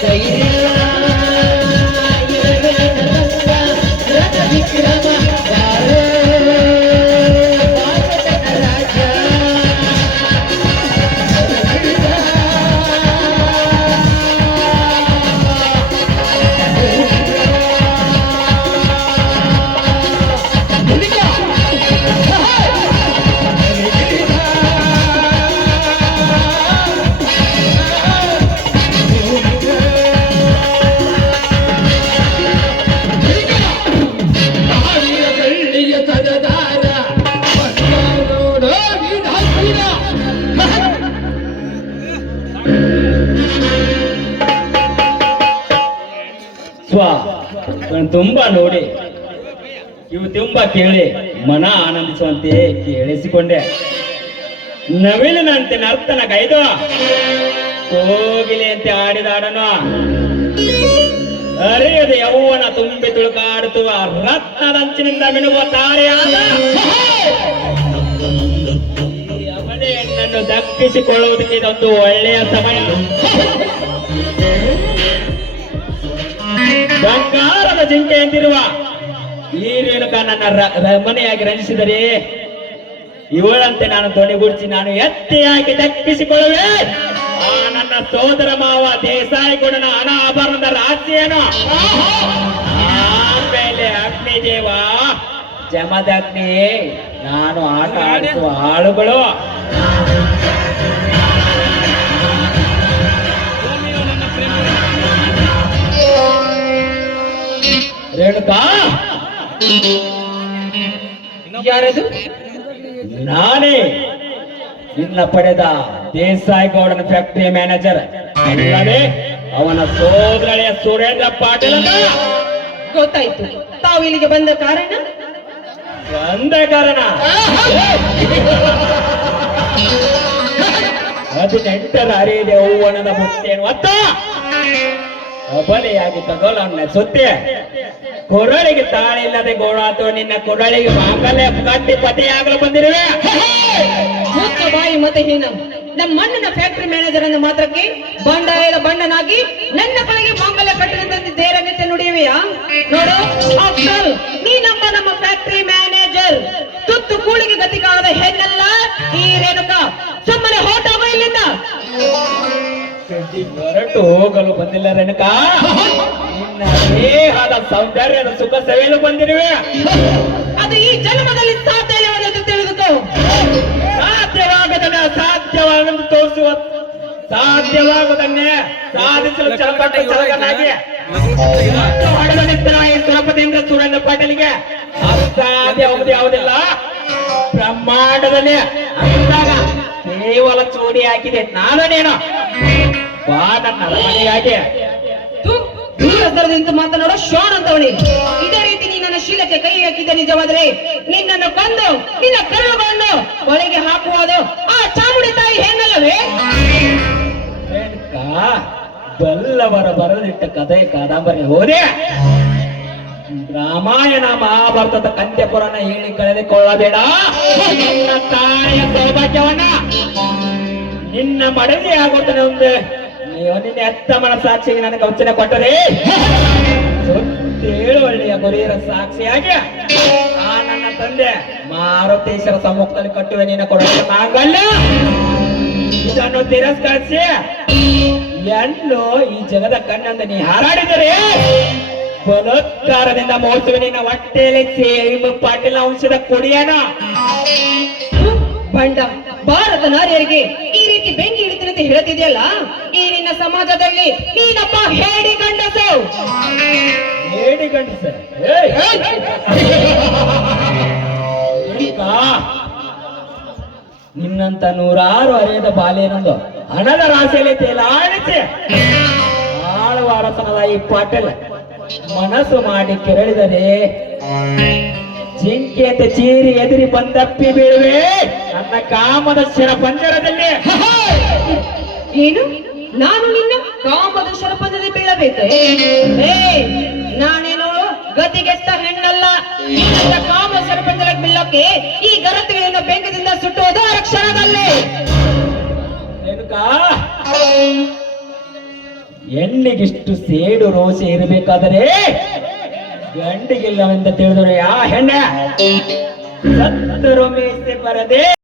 seguir. ತುಂಬಾ ನೋಡಿ. ಇವು ತುಂಬಾ ಕೇಳಿ ಮನ ಆನಂದಿಸುವಂತೆ ಕೇಳಿಸಿಕೊಂಡೆ. ನವಿಲಿನಂತೆ ನರ್ತನ ಕೈದು ಹೋಗಿಲಿ ಅಂತ ಆಡಿದಾಡನು. ಅರಿಯದ ಯೌವನ ತುಂಬಿ ತುಳುಕಾಡುತ್ತುವ ರತ್ನದಂಚಿನಿಂದ ಮಿನುವ ತಾರೆಯಾದ. ದಕ್ಕಿಸಿಕೊಳ್ಳುವುದಕ್ಕೆ ಇದೊಂದು ಒಳ್ಳೆಯ ಸಮಯ. ಬಂಗಾರದ ಜಿಂಕೆ ಎಂದಿರುವ ಈ ರೇಣುಕ ನನ್ನ ರ- ರಮಣೆಯಾಗಿ ರಂಜಿಸಿದರೆ ಇವಳಂತೆ ನಾನು ಧ್ವನಿಗೂಡಿಸಿ ನಾನು ಎತ್ತೆಯಾಗಿ ದಕ್ಕಿಸಿಕೊಳ್ಳುವೆ ಆ ನನ್ನ ಸೋದರ ಮಾವ ದೇಸಾಯಿ ಕೊಡನ ಹಣ ಆಭರಣದ ರಾಶಿಯೇನು ಆಮೇಲೆ ಅಗ್ನಿದೇವ ಜಮದಗ್ನಿ, ನಾನು ಆಟ ಆಡಿಸುವ ಆಳುಗಳು. ಯಾರದು? ನಾನೇ ನಿನ್ನ ಪಡೆದ ದೇಸಾಯಿ ಗೌಡನ ಫ್ಯಾಕ್ಟರಿ ಮ್ಯಾನೇಜರ್. ಅಲ್ಲದೆ ಅವನ ಸೋದರಳೆಯ ಸುರೇಂದ್ರ ಪಾಟೀಲ್ ಗೊತ್ತಾಯ್ತು. ತಾವು ಇಲ್ಲಿಗೆ ಬಂದ ಕಾರಣ? ಬಂದ ಕಾರಣ. ಹದಿನೆಂಟರ ಅರಿಯದೆ ಹೂವಣದ ಮುತ್ತೇನು ಅತ್ತ. ಅಬಲೆಯಾಗಿ ತಗೋಲ ಸುತ್ತೆ. ಕೊರಳಿಗೆ ತಾಳಿಲ್ಲದೆ ಗೋಳಾತು ನಿನ್ನ ಕೊರಳಿಗೆ ಮಾಂಗಲ್ಯ ಕಟ್ಟಿ ಪತಿಯಾಗಲು ಬಂದಿರುವೆ. ಬಾಯಿ ಮತ್ತೆ ಹೀನ. ನಮ್ಮ ಮಣ್ಣಿನ ಫ್ಯಾಕ್ಟರಿ ಮ್ಯಾನೇಜರ್ ಅನ್ನು ಮಾತ್ರಕ್ಕೆ ಬಂಡಾಯದ ಬಂಡನಾಗಿ ನನ್ನ ಕೊಳಗೆ ಮಾಂಗಲ್ಯ ಕಟ್ಟಿದಂತೆ ದೇರ ನಿತ್ಯ ನುಡಿಯುವೆಯಾ? ನೋಡು ಹೊರಟು ಹೋಗಲು ಬಂದಿಲ್ಲ ರೇಣುಕ. ನಿನ್ನ ದೇಹದ ಸೌಂದರ್ಯದ ಸುಖ ಸವಿಯಲು ಬಂದಿರುವೆ. ಅದು ಈ ಜನ್ಮದಲ್ಲಿ ಸಾಧ್ಯ ಇಲ್ಲವೆಂದು ತಿಳಿದುಕೋ ಸಾಧ್ಯವಾಗದನ್ನ ಸಾಧ್ಯವಾಗಲು ತೋರಿಸುವ ಸಾಧ್ಯವಾಗದನ್ನೇ ಸಾಧಿಸಲು ನಿಂತಿರುವ ಈ ಸುರಪತಿಯಿಂದ ಸುರೇಂದ್ರ ಪಾಟೀಲ್ಗೆ ಅಸಾಧ್ಯವಾಗುವುದು ಯಾವುದಿಲ್ಲ? ಬ್ರಹ್ಮಾಂಡದಲ್ಲಿ ಅಂದಾಗ ಕೇವಲ ಚೂಡಿ ಹಾಕಿದೆ. ನಾನು ನೀನು ಬಾ ನನ್ನ ಅರಮನೆಯಾಗಿ. ತು, ದೂರ ದರದಿಂದ ಮಾತನಾಡೋ ಶೋನ್ ಅಂತವನಿ. ಇದೇ ರೀತಿ ನೀ ನನ್ನ ಶೀಲಕ್ಕೆ ಕೈ ಹಾಕಿದ್ದ ನಿಜವಾದರೆ. ನಿನ್ನನ್ನು ಕೊಂದು ನಿನ್ನ ಕರುಳುಗಳನ್ನು ಒಳಗೆ ಹಾಕುವುದು ಆ ಚಾಮುಡಿ ತಾಯಿ ಹೆಣ್ಣಲ್ಲವೇ? ಬಲ್ಲವರ ಬರೆದಿಟ್ಟ ಕಥೆ ಕಾದಂಬರಿ ಹೋದೆ. ರಾಮಾಯಣ ಮಹಾಭಾರತದ ಕಂತ್ಯಪುರನ ಹೇಳಿ ಕಳೆದುಕೊಳ್ಳಬೇಡ. ನಿನ್ನ ತಾಯಿಯ ಸೌಭಾಗ್ಯವನ್ನ ನಿನ್ನ ಮಡದಿ ಆಗುತ್ತಾನೆ ಒಂದು ನೀವು ನಿನ್ನ ಎತ್ತ ಮನಸ್ಸಾಕ್ಷಿಗೆ ನನಗೆ ವಂಚನೆ ಕೊಟ್ಟರೆ. ಸುತ್ತೇಳು ಒಳ್ಳೆಯ ಗುರಿಯರ ಸಾಕ್ಷಿಯಾಗಿ ಆ ನನ್ನ ತಂದೆ ಮಾರುತೇಶ್ವರ ಸಮ್ಮುಖದಲ್ಲಿ ಕಟ್ಟುವೆ ನಿನ್ನ ಕೊಡುವ ನಾಗಲ್ಲ ಇದನ್ನು ತಿರಸ್ಕರಿಸಿ, ಎಲ್ಲೋ ಈ ಜಗದ ಕಣ್ಣಂದ ನೀ ಹಾರಾಡಿದರೆ ಬಲತ್ಕಾರದಿಂದ ಮೋಸುವೆ ನಿನ್ನ ಹೊಟ್ಟೆಯಲ್ಲಿ ಸೇಮ್ ಪಾಟೀಲ ಅಂಶದ ಕುಡಿಯನ ಬಂಡ ಭಾರತ ನಾರಿಯರಿಗೆ ಈ ರೀತಿ ಬೆಂಕಿ ಅಂತ ಹೇಳ್ತಿದೆಯಲ್ಲ ಈ ನಿನ್ನ ಸಮಾಜದಲ್ಲಿ ನೀನಪ್ಪ ಹೇಡಿ ಗಂಡಸು. ಹೇಳಿ ಗಂಡಸ? ನಿನ್ನಂತ ನೂರಾರು ಅರಿಯದ ಬಾಲ್ಯನೊಂದು ಹಣದ ರಾಶಿಯಲ್ಲಿ ತೇಲಾಡಿಸಿ. ಆಳುವ ಅರಸನದ ಈ ಪಾಟಲ್ ಮನಸ್ಸು ಮಾಡಿ ಕೆರಳಿದರೆ ಜಿಂಕೆಯಂತೆ ಚೀರಿ ಎದುರಿ ಬಂದಪ್ಪಿ ಬೀಳುವೆ. ನನ್ನ ಕಾಮದ ಶಿರ ಪಂಜರದಲ್ಲಿ ಏನು? ನಾನು ನಿನ್ನ ಕಾಮದ ಶರಪಂಜದಲ್ಲಿ ಬೀಳಬೇಕು. ಏ ನಾನೇನು ಗತಿಗೆಟ್ಟ ಹೆಣ್ಣಲ್ಲ. ನಿನ್ನ ಕಾಮ ಸರಪಂಜರಕ್ಕೆ ಬೀಳೋಕೆ ಈ ಗರತಿಗಳಿಂದ ಬೆಂಕದಿಂದ ಸುಟ್ಟುವುದು ಆ ಕ್ಷಣದಲ್ಲಿ. ರೇಣುಕಾ ಹೆಣ್ಣಿಗಿಷ್ಟು ಸೇಡು ರೋಸೆ ಇರಬೇಕಾದರೆ ಗಂಡಿಗಿಲ್ಲವೆಂದ ಅಂತ ಯಾ ಹೆಣ್ಣೆ? ಸತ್ತರು ಮೀಸೆ ಬರದೆ